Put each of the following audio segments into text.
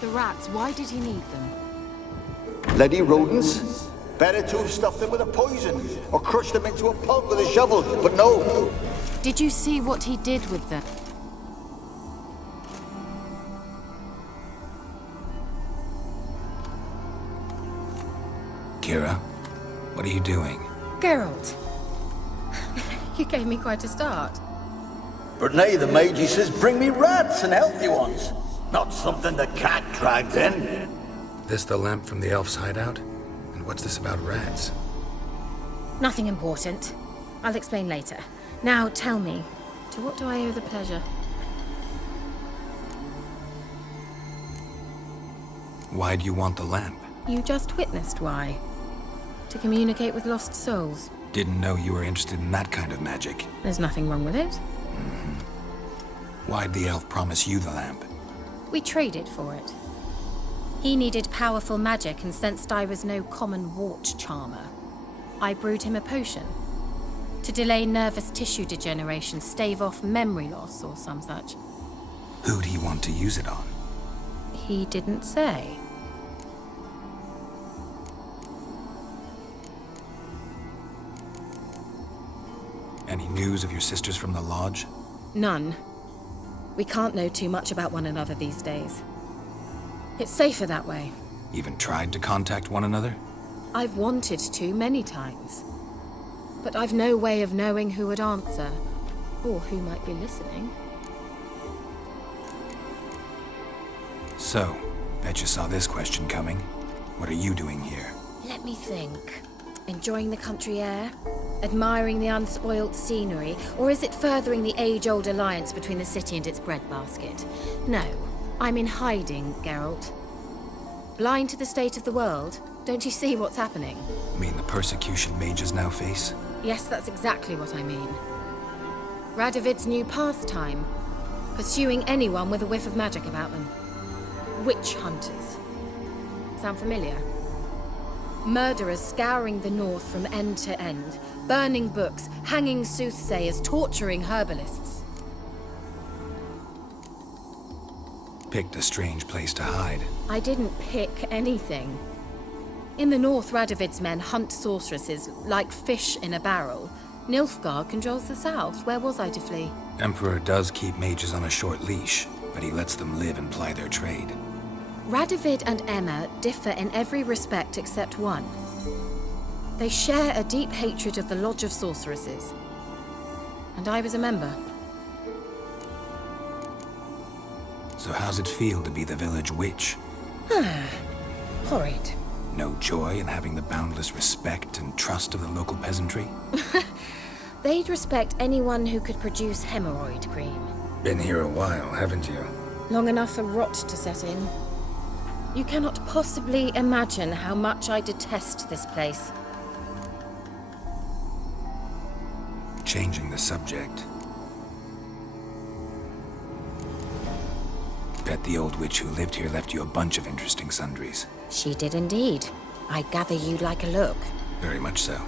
The rats, why did he need them? Bloody rodents. Better to have stuffed them with a poison, or crushed them into a pulp with a shovel, but no. Did you see what he did with them? Kira, what are you doing? Geralt. You gave me quite a start. But nay, the mage, he says, bring me rats and healthy ones. Not something the cat dragged in. This the lamp from the elf's hideout? And what's this about rats? Nothing important. I'll explain later. Now tell me, to what do I owe the pleasure? Why do you want the lamp? You just witnessed why. To communicate with lost souls. Didn't know you were interested in that kind of magic. There's nothing wrong with it. Why'd the elf promise you the lamp? We traded for it. He needed powerful magic and sensed I was no common wart charmer. I brewed him a potion. To delay nervous tissue degeneration, stave off memory loss or some such. Who'd he want to use it on? He didn't say. Any news of your sisters from the lodge? None. We can't know too much about one another these days. It's safer that way. Even tried to contact one another? I've wanted to many times. But I've no way of knowing who would answer, or who might be listening. So, bet you saw this question coming. What are you doing here? Let me think. Enjoying the country air? Admiring the unspoilt scenery? Or is it furthering the age-old alliance between the city and its breadbasket? No, I'm in hiding, Geralt. Blind to the state of the world? Don't you see what's happening? You mean the persecution mages now face? Yes, that's exactly what I mean. Radovid's new pastime. Pursuing anyone with a whiff of magic about them. Witch hunters. Sound familiar? Murderers scouring the north from end to end, burning books, hanging soothsayers, torturing herbalists. Picked a strange place to hide. I didn't pick anything. In the north, Radovid's men hunt sorceresses like fish in a barrel. Nilfgaard controls the south. Where was I to flee? Emperor does keep mages on a short leash, but he lets them live and ply their trade. Radovid and Emma differ in every respect except one. They share a deep hatred of the Lodge of Sorceresses. And I was a member. So how's it feel to be the village witch? Horrid. No joy in having the boundless respect and trust of the local peasantry? They'd respect anyone who could produce hemorrhoid cream. Been here a while, haven't you? Long enough for rot to set in. You cannot possibly imagine how much I detest this place. Changing the subject. Bet the old witch who lived here left you a bunch of interesting sundries. She did indeed. I gather you'd like a look. Very much so.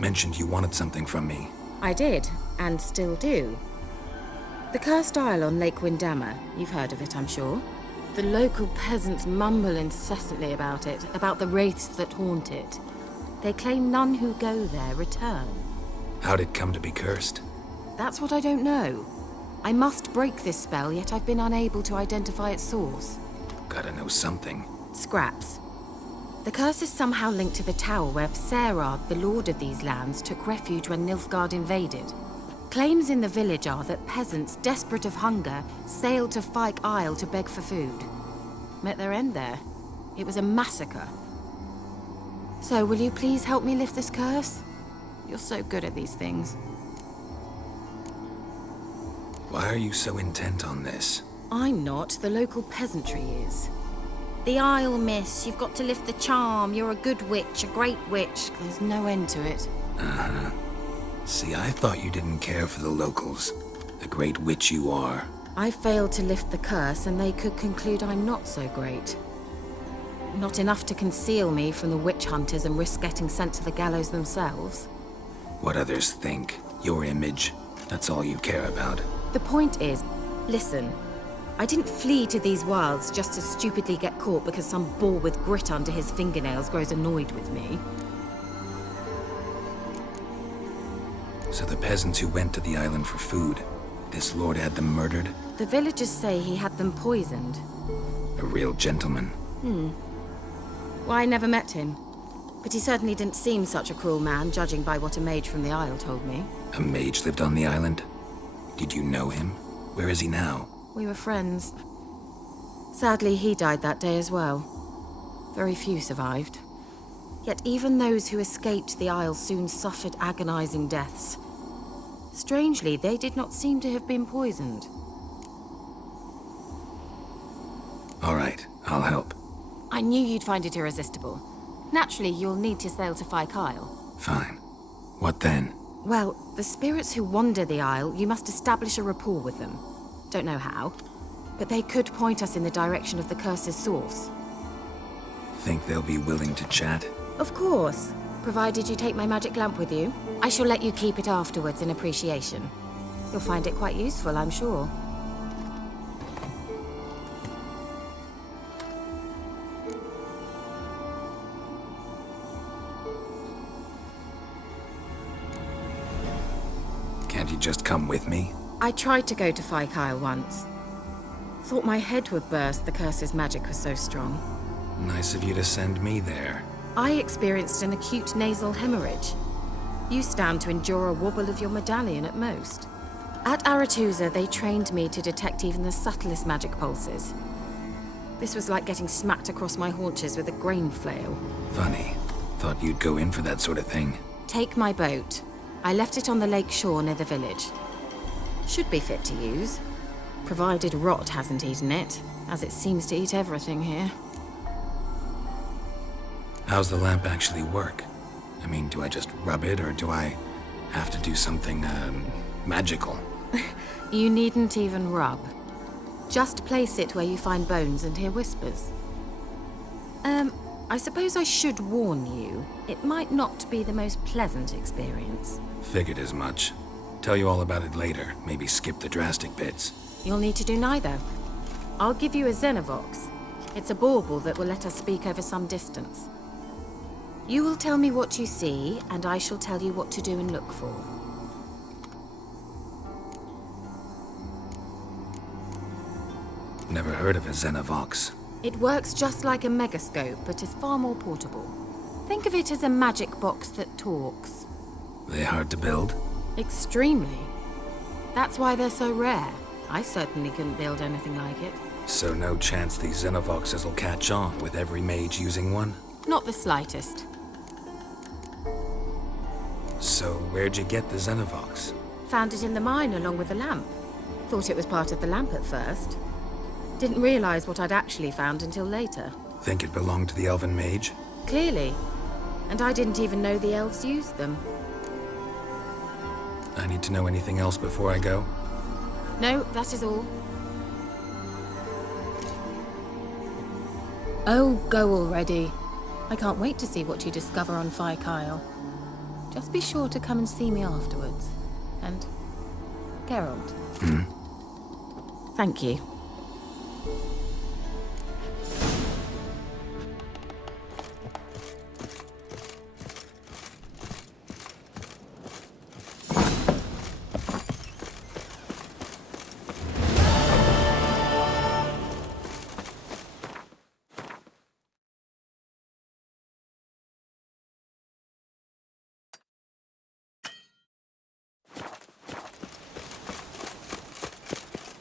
Mentioned you wanted something from me. I did, and still do. The cursed isle on Lake Windammer. You've heard of it, I'm sure. The local peasants mumble incessantly about it, about the wraiths that haunt it. They claim none who go there return. How'd it come to be cursed? That's what I don't know. I must break this spell, yet I've been unable to identify its source. Gotta know something. Scraps. The curse is somehow linked to the tower where Serard, the lord of these lands, took refuge when Nilfgaard invaded. Claims in the village are that peasants, desperate of hunger, sailed to Fyke Isle to beg for food. Met their end there. It was a massacre. So, will you please help me lift this curse? You're so good at these things. Why are you so intent on this? I'm not. The local peasantry is. The Isle, miss. You've got to lift the charm. You're a good witch, a great witch. There's no end to it. Uh-huh. See, I thought you didn't care for the locals. The great witch you are. I failed to lift the curse, and they could conclude I'm not so great. Not enough to conceal me from the witch hunters and risk getting sent to the gallows themselves. What others think. Your image. That's all you care about. The point is, listen, I didn't flee to these wilds just to stupidly get caught because some boar with grit under his fingernails grows annoyed with me. So the peasants who went to the island for food, this lord had them murdered? The villagers say he had them poisoned. A real gentleman. Well, I never met him. But he certainly didn't seem such a cruel man, judging by what a mage from the Isle told me. A mage lived on the island? Did you know him? Where is he now? We were friends. Sadly, he died that day as well. Very few survived. Yet even those who escaped the Isle soon suffered agonizing deaths. Strangely, they did not seem to have been poisoned. All right, I'll help. I knew you'd find it irresistible. Naturally, you'll need to sail to Fyke Isle. Fine. What then? Well, the spirits who wander the Isle, you must establish a rapport with them. Don't know how, but they could point us in the direction of the curse's source. Think they'll be willing to chat? Of course, provided you take my magic lamp with you. I shall let you keep it afterwards in appreciation. You'll find it quite useful, I'm sure. Can't you just come with me? I tried to go to Fyke Isle once. Thought my head would burst, the curse's magic was so strong. Nice of you to send me there. I experienced an acute nasal hemorrhage. You stand to endure a wobble of your medallion at most. At Aretusa, they trained me to detect even the subtlest magic pulses. This was like getting smacked across my haunches with a grain flail. Funny. Thought you'd go in for that sort of thing. Take my boat. I left it on the lake shore near the village. Should be fit to use, provided rot hasn't eaten it, as it seems to eat everything here. How's the lamp actually work? I mean, do I just rub it, or do I have to do something, magical? You needn't even rub. Just place it where you find bones and hear whispers. I suppose I should warn you, it might not be the most pleasant experience. Figured as much. Tell you all about it later, maybe skip the drastic bits. You'll need to do neither. I'll give you a Xenovox. It's a bauble that will let us speak over some distance. You will tell me what you see, and I shall tell you what to do and look for. Never heard of a Xenovox. It works just like a megascope, but is far more portable. Think of it as a magic box that talks. They hard to build? Extremely. That's why they're so rare. I certainly couldn't build anything like it. So no chance these Xenovoxes will catch on with every mage using one? Not the slightest. So where'd you get the Xenovox? Found it in the mine along with the lamp. Thought it was part of the lamp at first. Didn't realize what I'd actually found until later. Think it belonged to the elven mage? Clearly. And I didn't even know the elves used them. I need to know anything else before I go? No, that is all. Oh, go already. I can't wait to see what you discover on Kyle. Just be sure to come and see me afterwards. And Geralt. Thank you.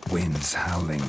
Winds howling.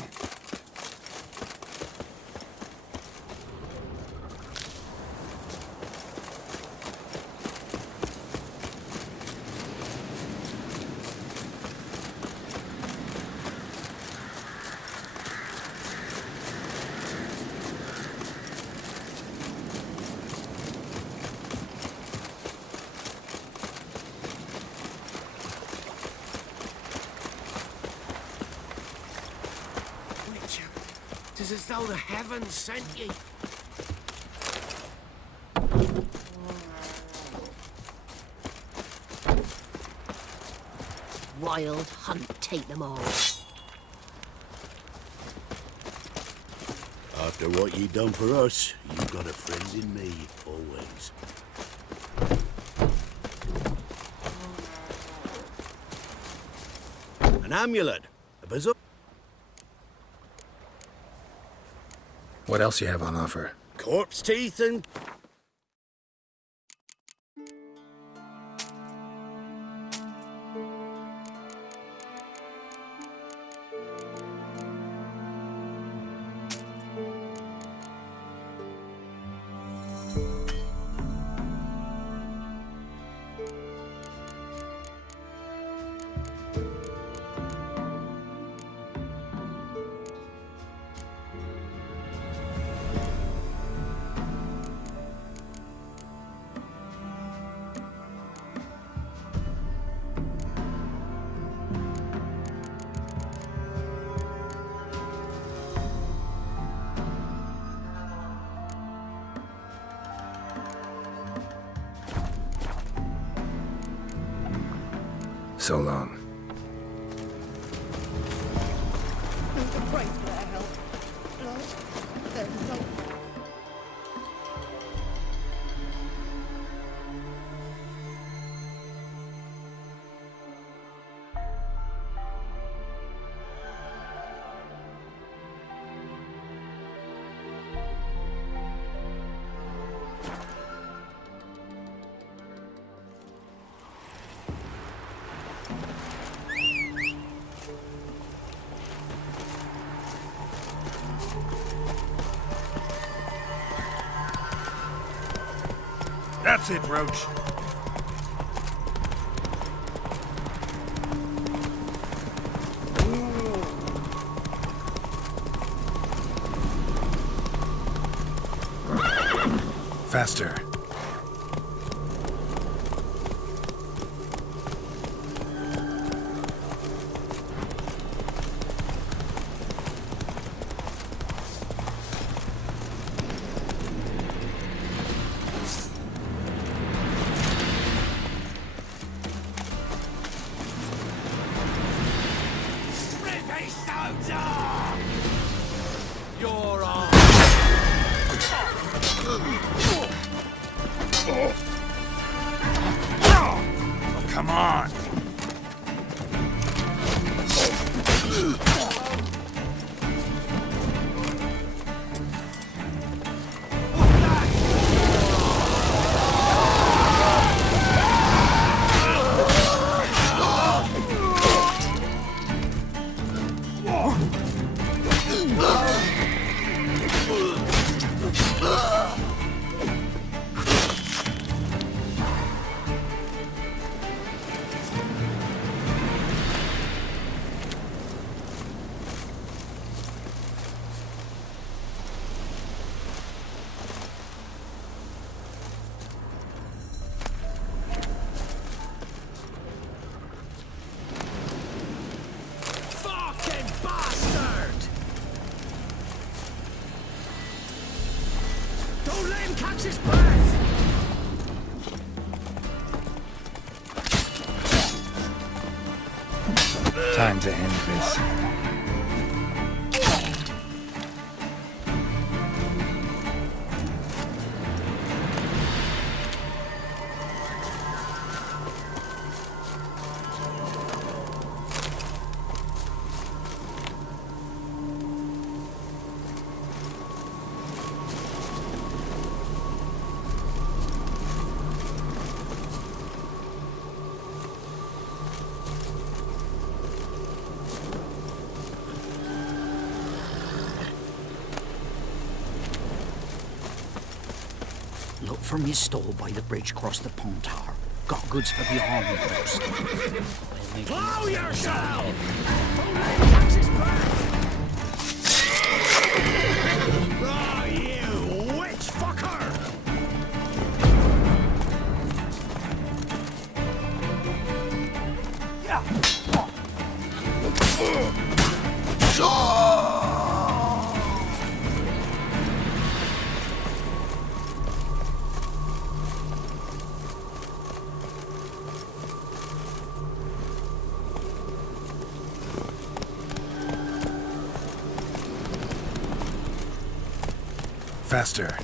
It's as though the heavens sent ye. Wild hunt, take them all. After what you done for us, you got a friend in me, always. An amulet, a bazooka. What else you have on offer? Corpse teeth and... So long. That's it, Roach. Faster. You're on. Come on. Time to end this. Look from your stall by the bridge across the pond tower. Got goods for the army post. Blow yourself! Taxes back! Oh, you witch fucker! Faster.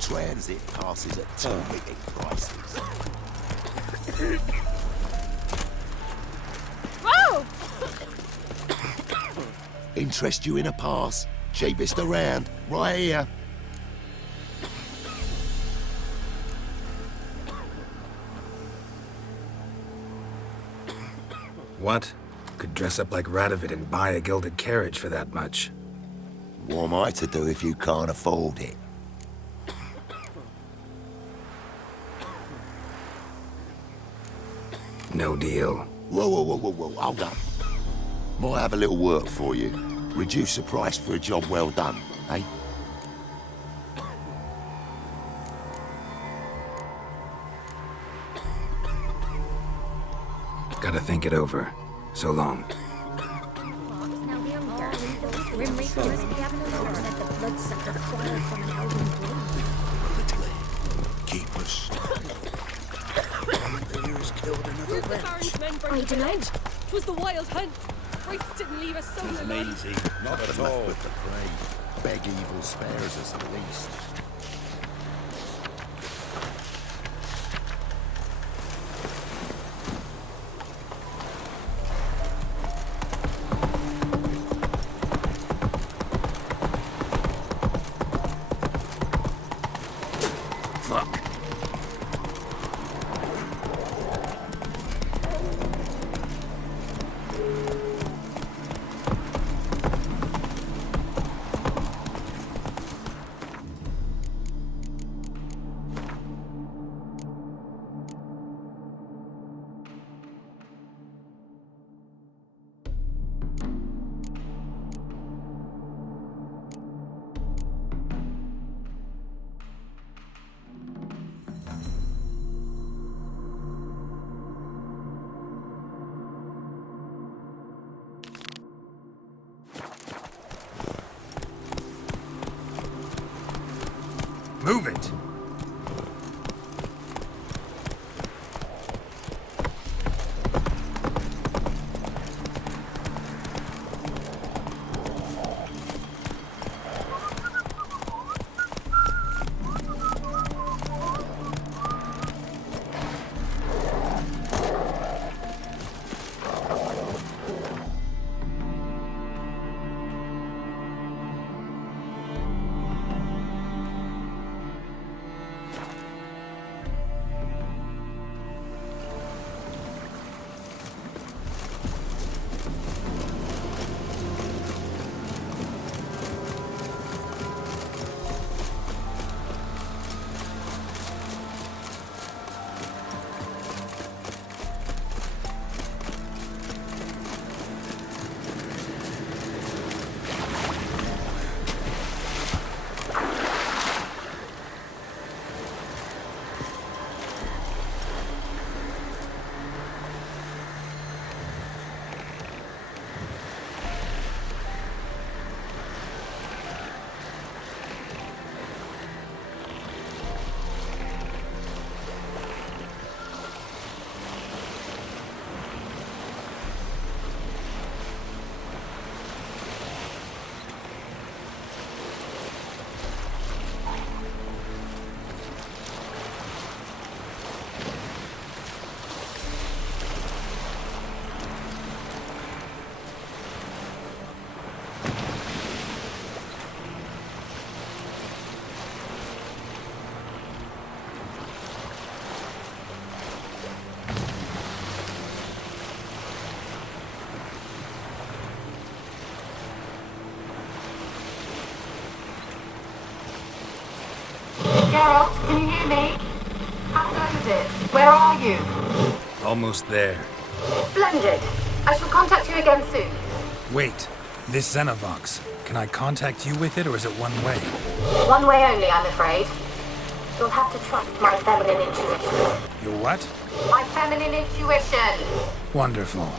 Transit passes at too big prices. Whoa! Interest you in a pass? Cheapest around, right here. What? Could dress up like Radovid and buy a gilded carriage for that much. What am I to do if you can't afford it? No deal. Whoa, hold up. Might have a little work for you. Reduce the price for a job well done, eh? Gotta think it over. So long. Grim Reaper must be having a look. Said the bloodsucker crawled from an elven blade. Keep us. I delayed. 'Twas the wild hunt. Christ didn't leave us so alone. Easy, not at all. With the prey. Beg evil spares us at least. Move it! Geralt, can you hear me? How goes it? Where are you? Almost there. Splendid. I shall contact you again soon. Wait, this Xenovox. Can I contact you with it, or is it one way? One way only, I'm afraid. You'll have to trust my feminine intuition. Your what? My feminine intuition! Wonderful.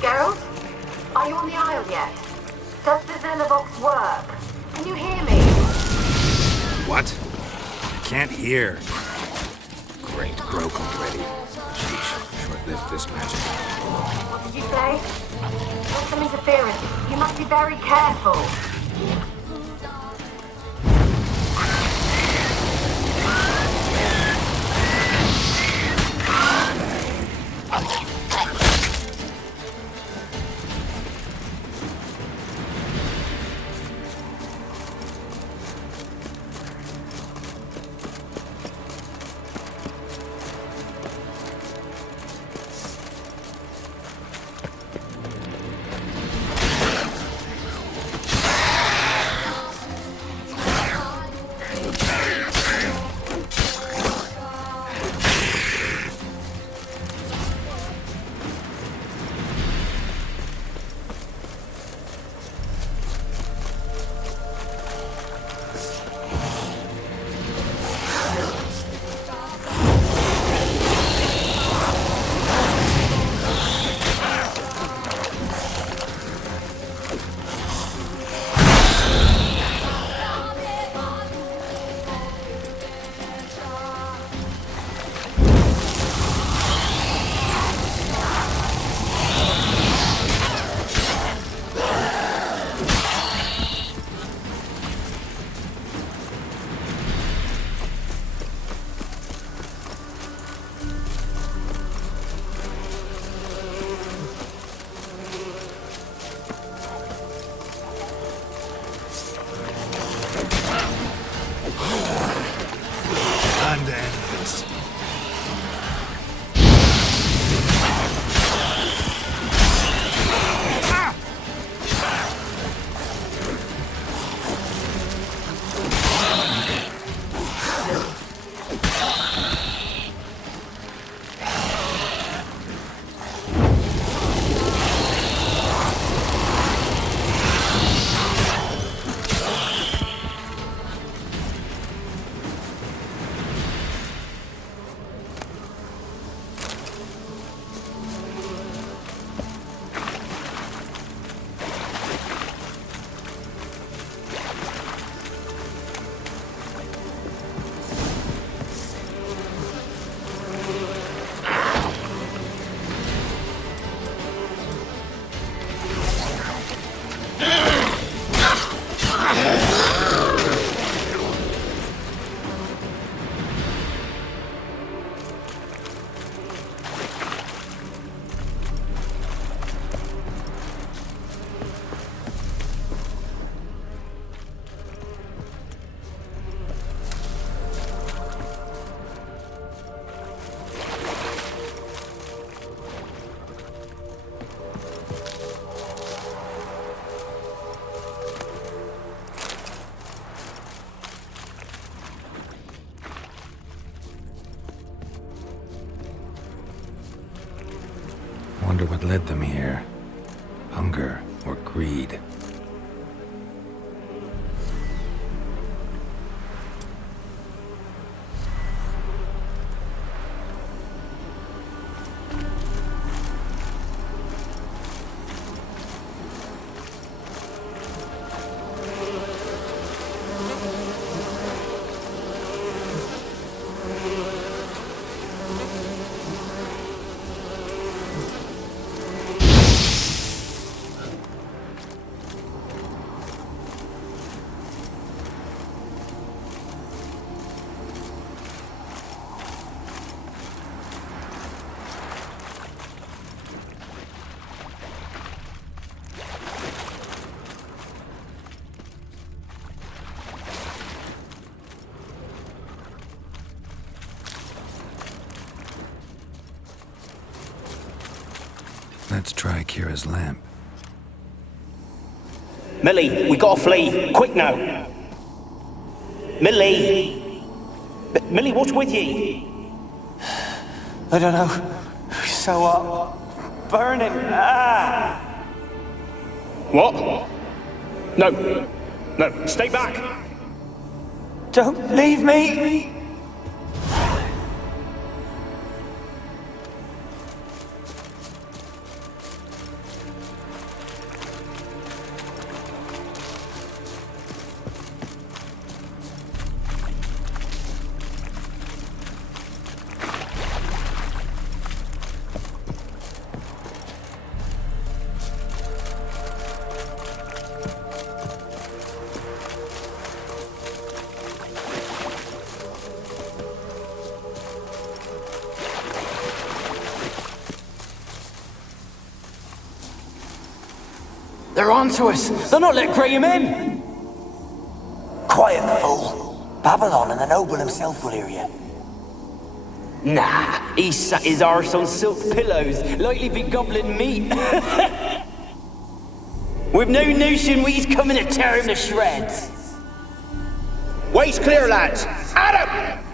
Geralt? Are you on the Isle yet? Does the Xenovox work? Can you hear me? What? I can't hear. Great, broke already. Sheesh, short-lived this magic. What did you say? There's some interference. You must be very careful. Wonder what led them here. Hunger or greed? Let's try Kira's lamp. Millie, we gotta flee. Quick now. Millie! Millie, what's with ye? I don't know. So burning. Ah! What? No. No, stay back. Don't leave me! They're onto us. They're not letting Graham in. Quiet, fool. Babylon and the noble himself will hear you. Nah, he sat his arse on silk pillows, likely be gobbling meat. We've no notion he's coming to tear him to shreds. Way's clear, lads. Adam!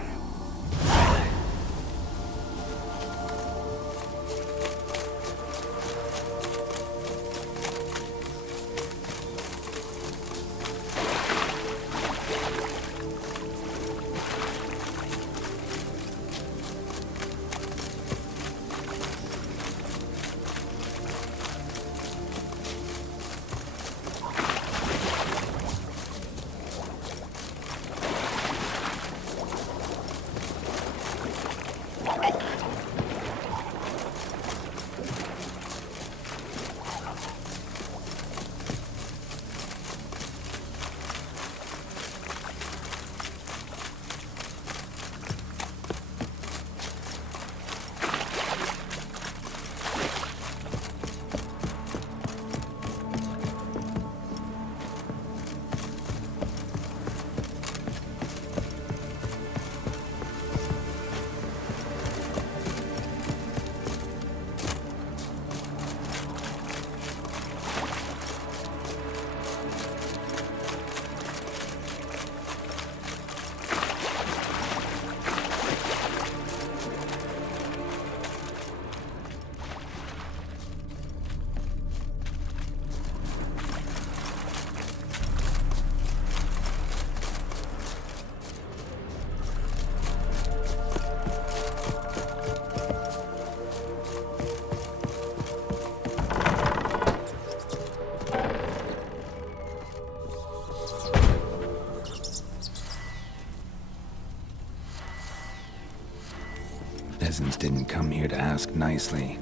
Peasants didn't come here to ask nicely.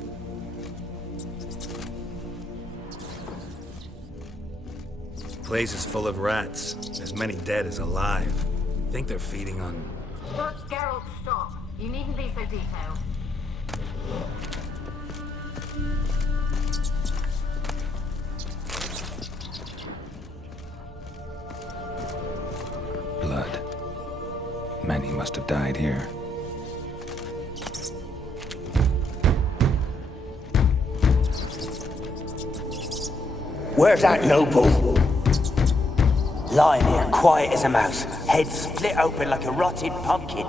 Place is full of rats. As many dead as alive. Think they're feeding on... Geralt, stop. You needn't be so detailed. Blood. Many must have died here. Where's that noble? Lying here, quiet as a mouse, head split open like a rotted pumpkin.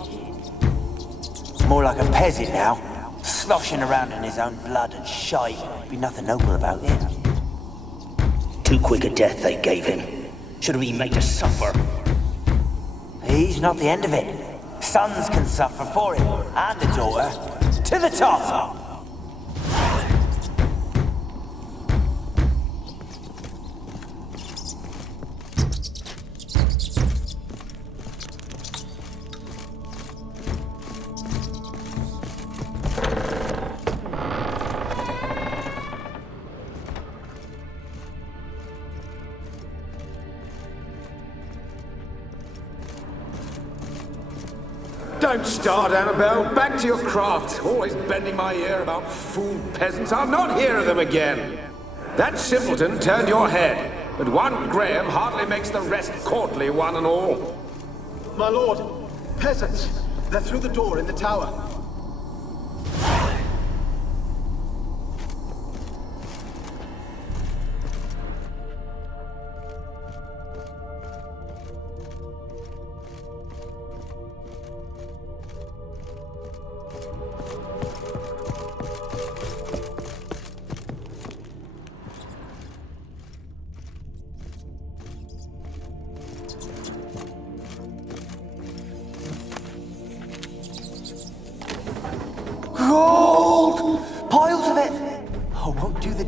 More like a peasant now, sloshing around in his own blood and shite. Be nothing noble about it. Too quick a death they gave him. Should have been made to suffer. He's not the end of it. Sons can suffer for him, and a daughter. To the top! Don't start, Annabelle. Back to your craft. Always bending my ear about fool peasants. I'll not hear of them again. That simpleton turned your head, but one Graham hardly makes the rest courtly, one and all. My lord, peasants. They're through the door in the tower.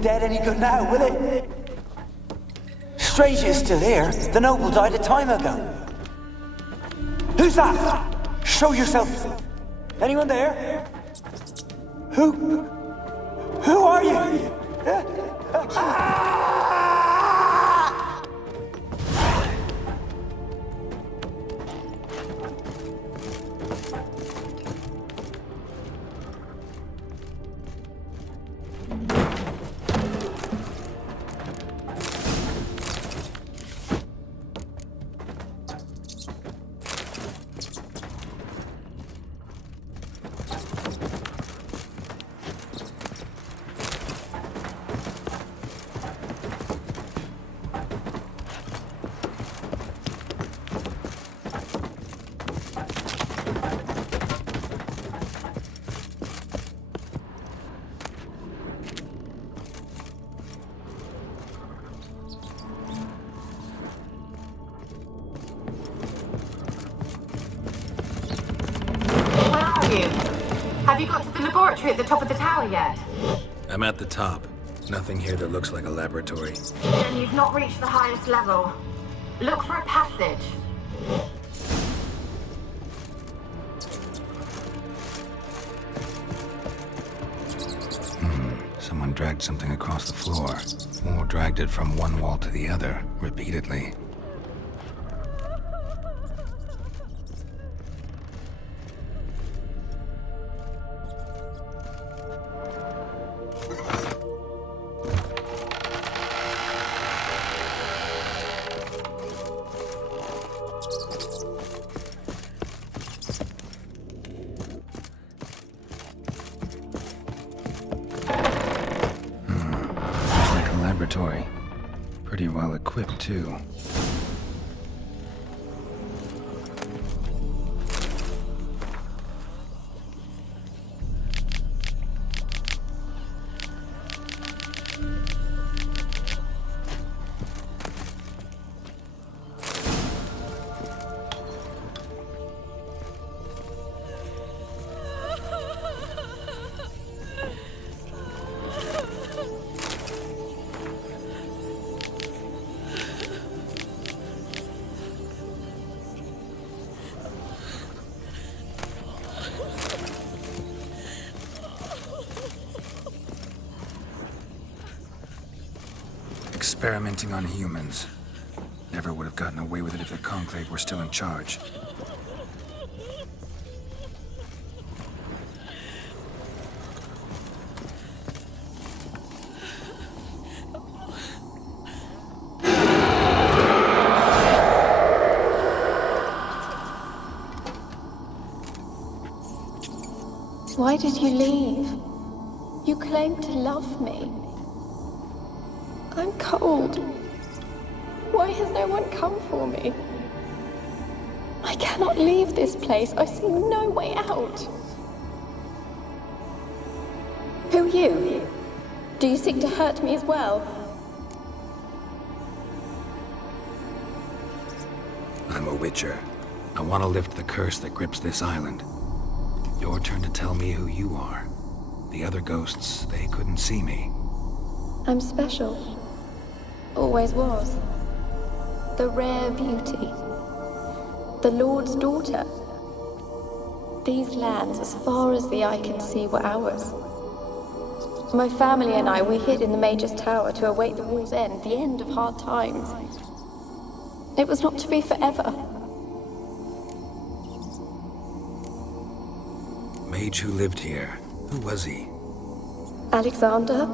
dead any good now, will it? Strange you're still here. The noble died a time ago. Who's that? Show yourself. Anyone there? Who are you? Have you got to the laboratory at the top of the tower yet? I'm at the top. Nothing here that looks like a laboratory. Then you've not reached the highest level. Look for a passage. Someone dragged something across the floor. Or dragged it from one wall to the other, repeatedly. Laboratory. Pretty well equipped, too. Experimenting on humans. Never would have gotten away with it if the Conclave were still in charge. Why did you leave? You claimed to love me. I'm cold. Why has no one come for me? I cannot leave this place. I see no way out. Who are you? Do you seek to hurt me as well? I'm a witcher. I want to lift the curse that grips this island. Your turn to tell me who you are. The other ghosts, they couldn't see me. I'm special. Always was. The rare beauty. The Lord's daughter. These lands, as far as the eye can see, were ours. My family and I, we hid in the Mage's Tower to await the war's end, the end of hard times. It was not to be forever. Mage who lived here. Who was he? Alexander?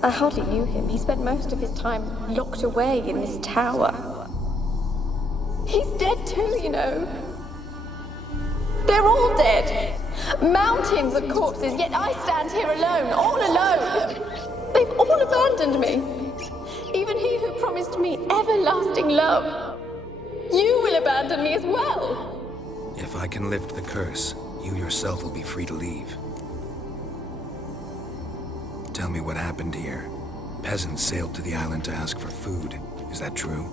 I hardly knew him. He spent most of his time locked away in this tower. He's dead too, you know. They're all dead. Mountains of corpses, yet I stand here alone, all alone. They've all abandoned me. Even he who promised me everlasting love. You will abandon me as well. If I can lift the curse, you yourself will be free to leave. Tell me what happened here. Peasants sailed to the island to ask for food. Is that true?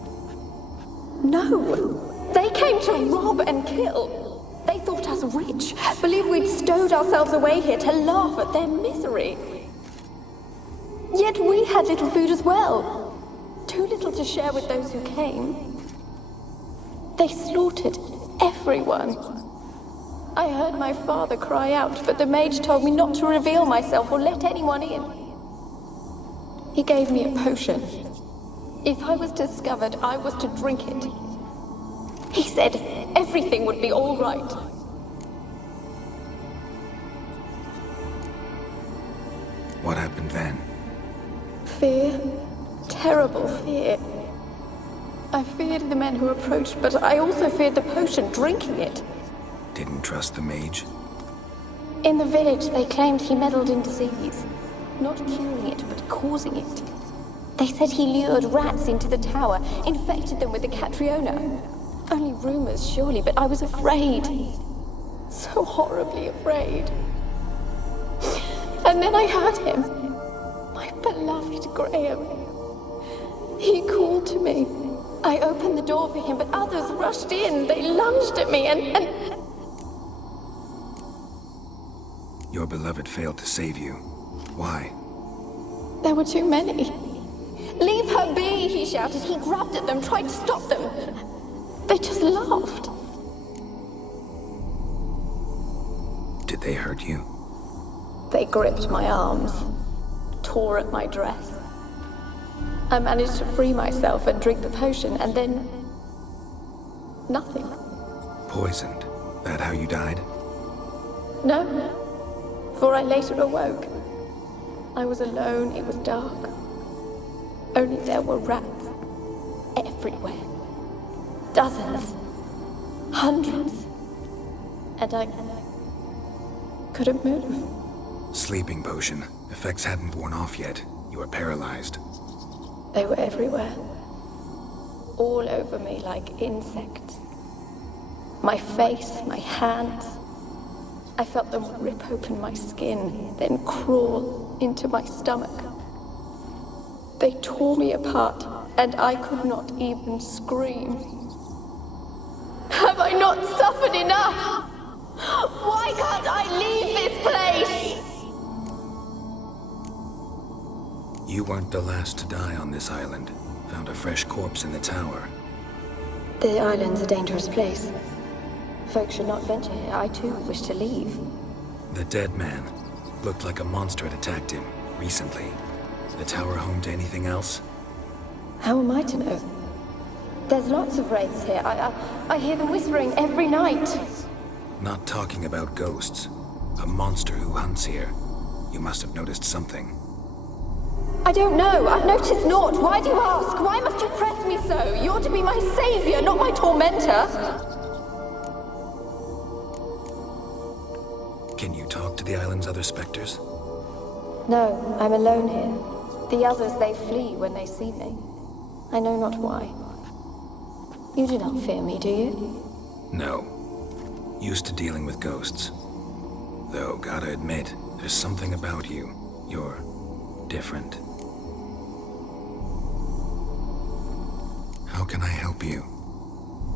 No. They came to rob and kill. They thought us rich, believed we'd stowed ourselves away here to laugh at their misery. Yet we had little food as well. Too little to share with those who came. They slaughtered everyone. I heard my father cry out, but the mage told me not to reveal myself or let anyone in. He gave me a potion. If I was discovered, I was to drink it. He said everything would be all right. What happened then? Fear. Terrible fear. I feared the men who approached, but I also feared the potion, drinking it. Didn't trust the mage? In the village, they claimed he meddled in disease. Not curing it, but causing it. They said he lured rats into the tower, infected them with the Catriona. Only rumors, surely, but I was afraid. So horribly afraid. And then I heard him. My beloved Graham. He called to me. I opened the door for him, but others rushed in. They lunged at me and... Your beloved failed to save you. Why? There were too many. Leave her be, he shouted. He grabbed at them, tried to stop them. They just laughed. Did they hurt you? They gripped my arms, tore at my dress. I managed to free myself and drink the potion, and then... nothing. Poisoned? That how you died? No, for I later awoke. I was alone, it was dark. Only there were rats. Everywhere. Dozens. Hundreds. And I couldn't move. Sleeping potion. Effects hadn't worn off yet. You were paralyzed. They were everywhere. All over me like insects. My face, my hands. I felt them rip open my skin, then crawl into my stomach. They tore me apart, and I could not even scream. Have I not suffered enough? Why can't I leave this place? You weren't the last to die on this island. Found a fresh corpse in the tower. The island's a dangerous place. Folks should not venture here. I too wish to leave. The dead man. Looked like a monster had attacked him, recently. The tower home to anything else? How am I to know? There's lots of wraiths here. I hear them whispering every night. Not talking about ghosts. A monster who hunts here. You must have noticed something. I don't know. I've noticed naught. Why do you ask? Why must you press me so? You're to be my savior, not my tormentor. Can you talk to the island's other specters? No, I'm alone here. The others, they flee when they see me. I know not why. You do not fear me, do you? No. Used to dealing with ghosts. Though, gotta admit, there's something about you. You're different. How can I help you?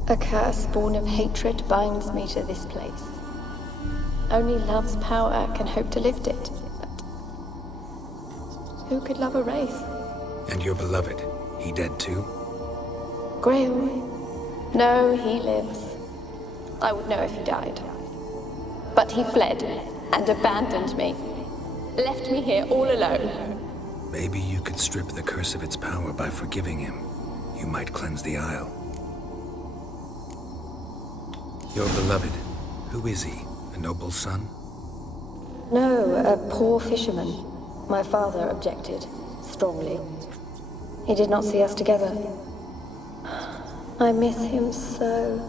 A curse born of hatred binds me to this place. Only love's power can hope to lift it. But who could love a wraith? And your beloved, he dead too? Graham? No, he lives. I would know if he died. But he fled and abandoned me. Left me here all alone. Maybe you could strip the curse of its power by forgiving him. You might cleanse the isle. Your beloved, who is he? A noble son? No, a poor fisherman. My father objected, strongly. He did not see us together. I miss him so.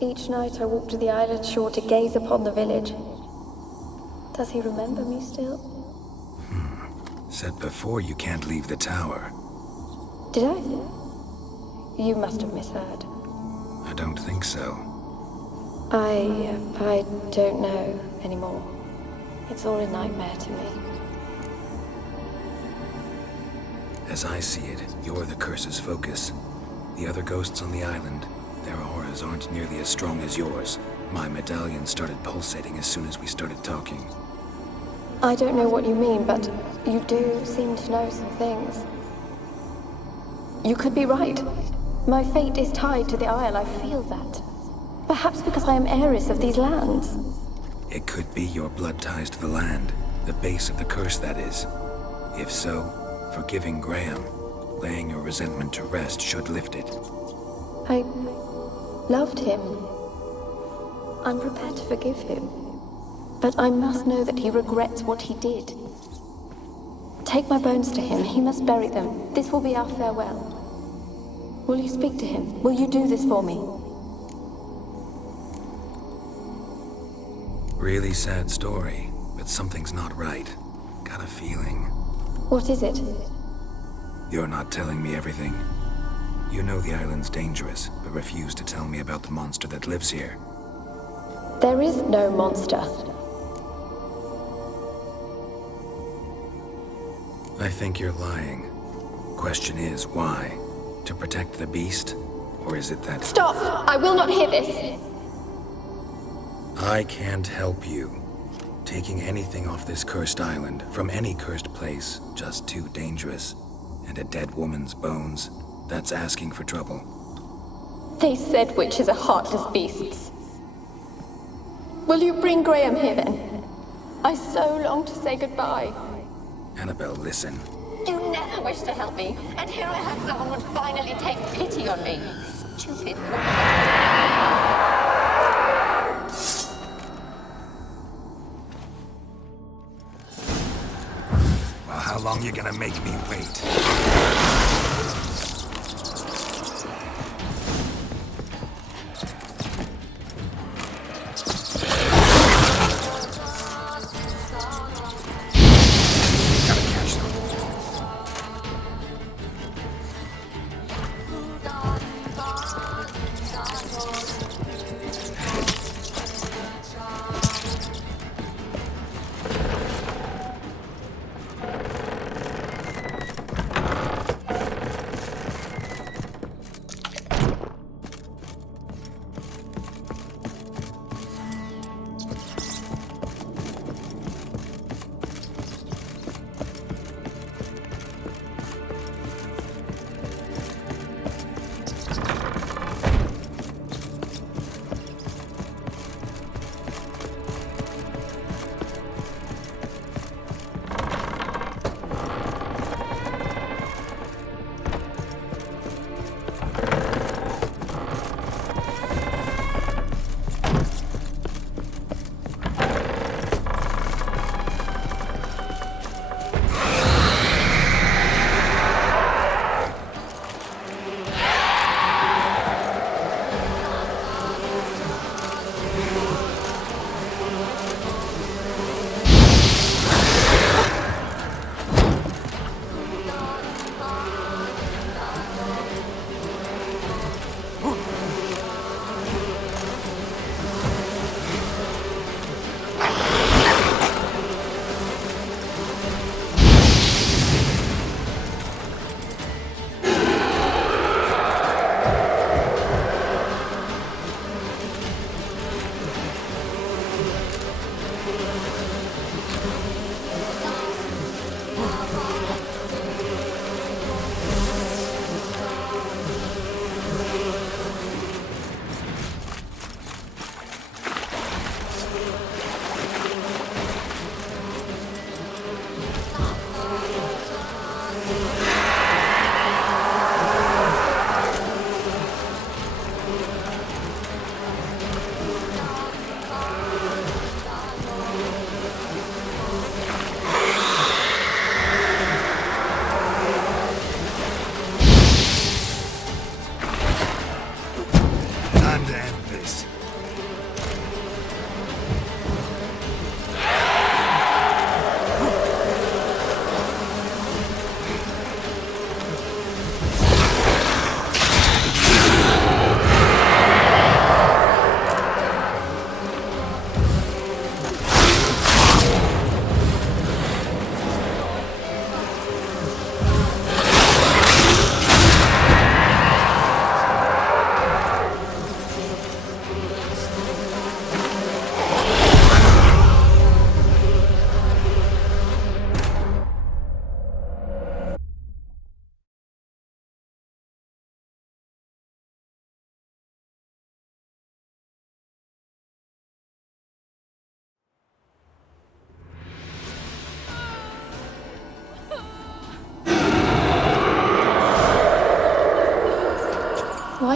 Each night I walk to the island shore to gaze upon the village. Does he remember me still? Said before you can't leave the tower. Did I? You must have misheard. I don't think so. I don't know anymore. It's all a nightmare to me. As I see it, you're the curse's focus. The other ghosts on the island, their auras aren't nearly as strong as yours. My medallion started pulsating as soon as we started talking. I don't know what you mean, but you do seem to know some things. You could be right. My fate is tied to the Isle, I feel that. Perhaps because I am heiress of these lands. It could be your blood ties to the land, the base of the curse, that is. If so, forgiving Graham, laying your resentment to rest, should lift it. I loved him. I'm prepared to forgive him. But I must know that he regrets what he did. Take my bones to him. He must bury them. This will be our farewell. Will you speak to him? Will you do this for me? Really sad story, but something's not right. Got a feeling. What is it? You're not telling me everything. You know the island's dangerous, but refuse to tell me about the monster that lives here. There is no monster. I think you're lying. Question is, why? To protect the beast? Or is it that... Stop! I will not hear this! I can't help you. Taking anything off this cursed island, from any cursed place, just too dangerous. And a dead woman's bones, that's asking for trouble. They said witches are heartless beasts. Will you bring Graham here then? I so long to say goodbye. Annabelle, listen. You never wished to help me, and here I have someone would finally take pity on me. Stupid woman. Well, how long you gonna make me wait?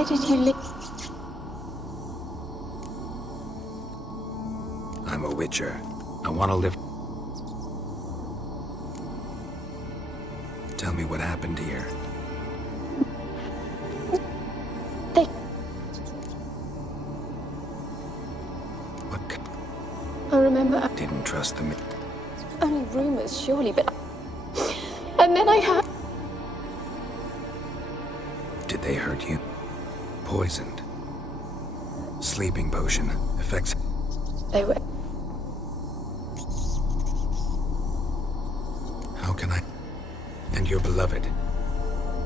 did you leave? I'm a witcher. I want to live. Tell me what happened here. I remember. Didn't trust them. Only rumors, surely, but. And then I had. Did they hurt you? Poisoned. Sleeping potion. Affects. They were. How can I? And your beloved.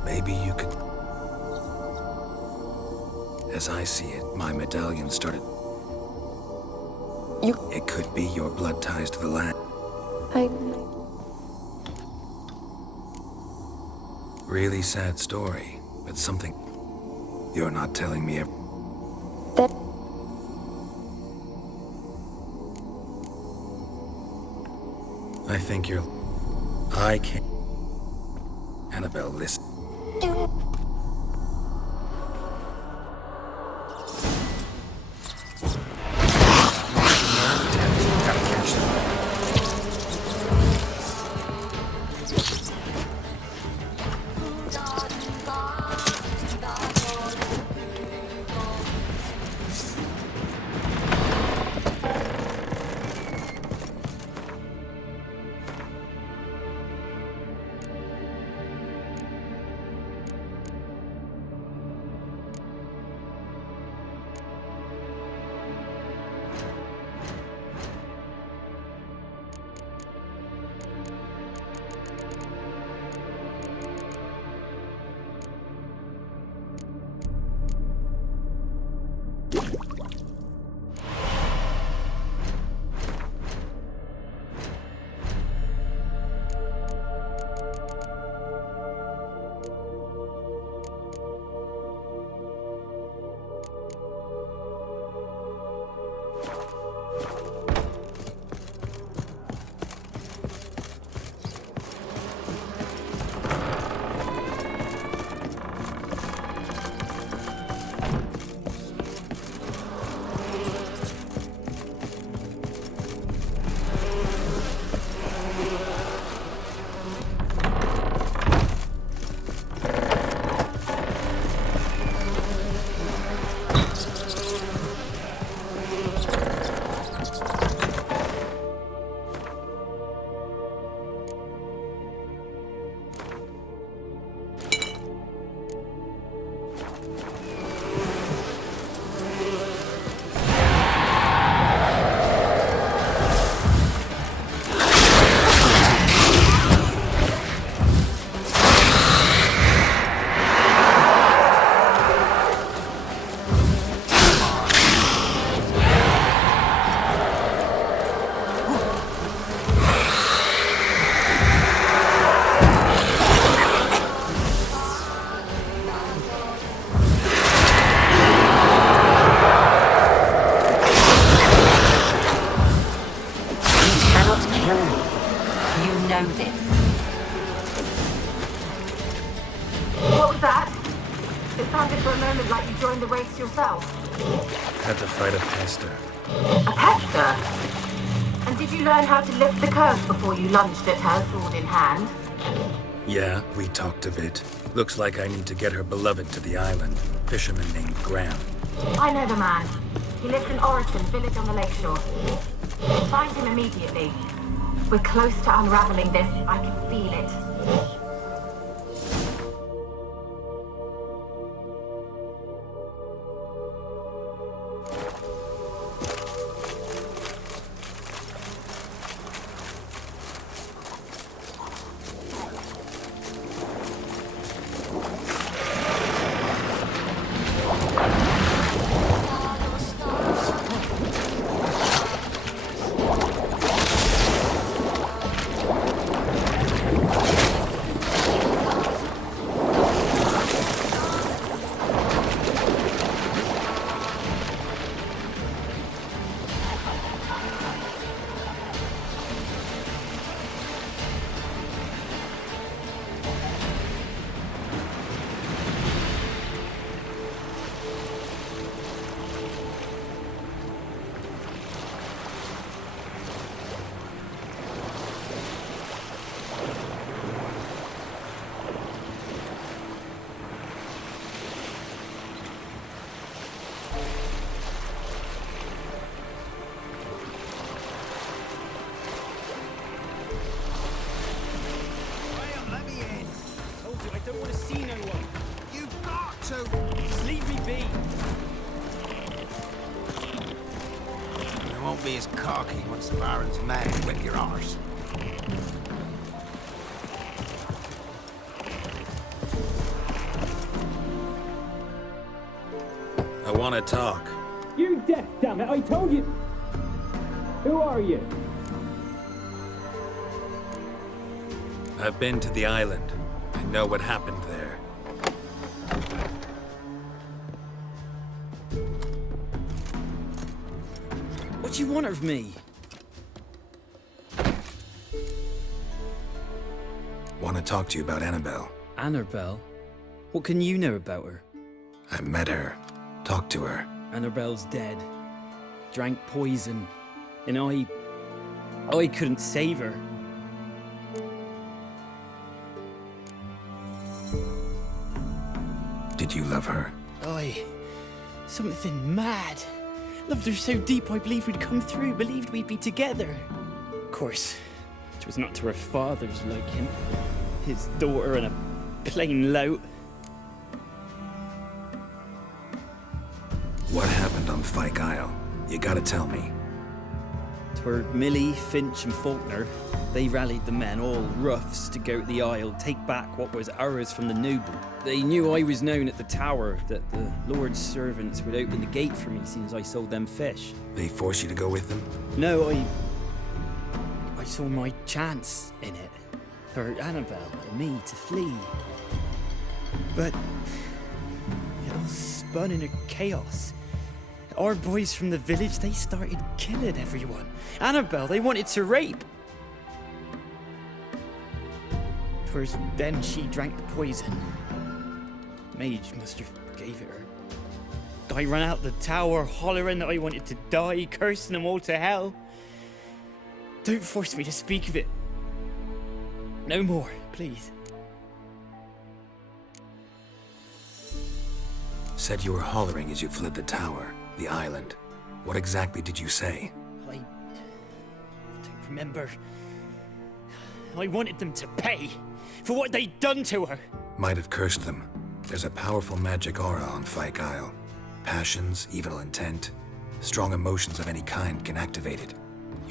Maybe you could. As I see it, my medallion started. It could be your blood ties to the land. Really sad story, but something you're not telling me. That. I think you're. I can't. Annabelle, listen. Had to fight a pester. A pester? And did you learn how to lift the curse before you lunged at her, sword in hand? Yeah, we talked a bit. Looks like I need to get her beloved to the island. Fisherman named Graham. I know the man. He lives in Orison, village on the lakeshore. Find him immediately. We're close to unraveling this. I can feel it. won't be as cocky once the Baron's mad and whip your arse. I want to talk. You're deaf, damn it! I told you. Who are you? I've been to the island. I know what happened there. What do you want of me? Want to talk to you about Annabelle. Annabelle? What can you know about her? I met her. Talked to her. Annabelle's dead. Drank poison. And I couldn't save her. Did you love her? Something mad. Loved her so deep I believed we'd come through, believed we'd be together. Of course, it was not to her father's liking. His daughter and a plain lout. What happened on Fyke Isle? You gotta tell me. 'Twere Millie, Finch and Faulkner. They rallied the men, all roughs, to go to the Isle, take back what was ours from the noble. They knew I was known at the tower, that the Lord's servants would open the gate for me since I sold them fish. They forced you to go with them? No, I saw my chance in it. For Annabelle and me to flee. But it all spun in a chaos. Our boys from the village, they started killing everyone. Annabelle, they wanted to rape. First, then she drank the poison. Mage must have gave it her. I ran out the tower, hollering that I wanted to die, cursing them all to hell. Don't force me to speak of it. No more, please. Said you were hollering as you fled the tower, the island. What exactly did you say? I don't remember. I wanted them to pay for what they'd done to her. Might have cursed them. There's a powerful magic aura on Fyke Isle. Passions, evil intent, strong emotions of any kind can activate it.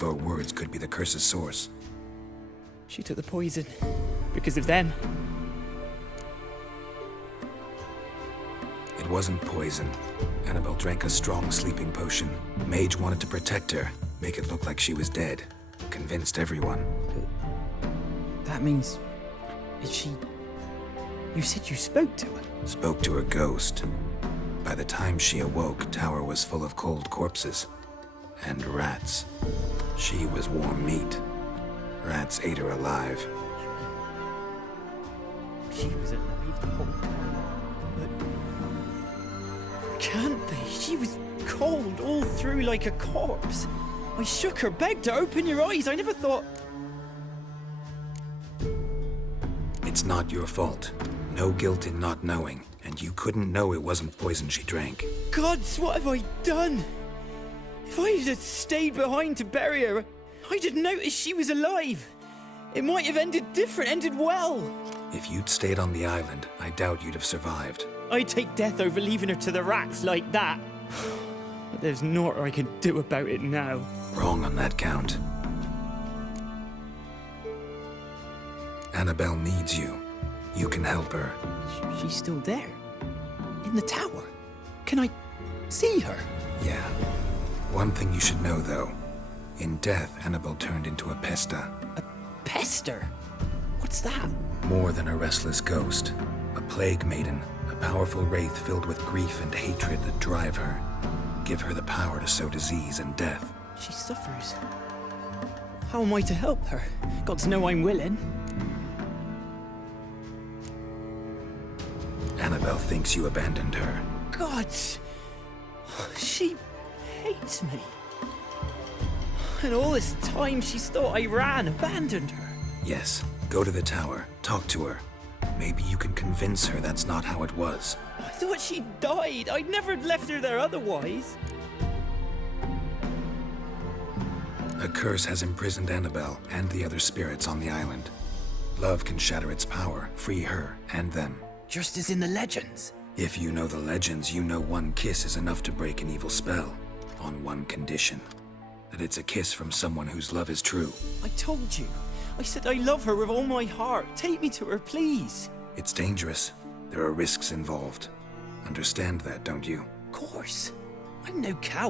Your words could be the curse's source. She took the poison because of them. It wasn't poison. Annabelle drank a strong sleeping potion. Mage wanted to protect her, make it look like she was dead. Convinced everyone. That means... is she... You said you spoke to her? Spoke to her ghost. By the time she awoke, tower was full of cold corpses. And rats. She was warm meat. Rats ate her alive. She was alive the whole time. But... can't be. She was cold all through like a corpse. I shook her, begged her, open your eyes. I never thought... It's not your fault. No guilt in not knowing, and you couldn't know it wasn't poison she drank. Gods, what have I done? If I had stayed behind to bury her, I'd have noticed she was alive. It might have ended different, ended well. If you'd stayed on the island, I doubt you'd have survived. I'd take death over leaving her to the rats like that. But there's naught I can do about it now. Wrong on that count. Annabelle needs you. You can help her. She's still there. In the tower. Can I see her? Yeah. One thing you should know, though. In death, Annabelle turned into a pesta. A pester? What's that? More than a restless ghost. A plague maiden. A powerful wraith filled with grief and hatred that drive her. Give her the power to sow disease and death. She suffers. How am I to help her? Gods know I'm willing. Annabelle thinks you abandoned her. Gods! She hates me. And all this time she's thought I ran, abandoned her. Yes, go to the tower, talk to her. Maybe you can convince her that's not how it was. I thought she died. I'd never left her there otherwise. A curse has imprisoned Annabelle and the other spirits on the island. Love can shatter its power, free her and them. Just as in the legends. If you know the legends, you know one kiss is enough to break an evil spell. On one condition. That it's a kiss from someone whose love is true. I told you. I said I love her with all my heart. Take me to her, please. It's dangerous. There are risks involved. Understand that, don't you? Of course. I'm no coward.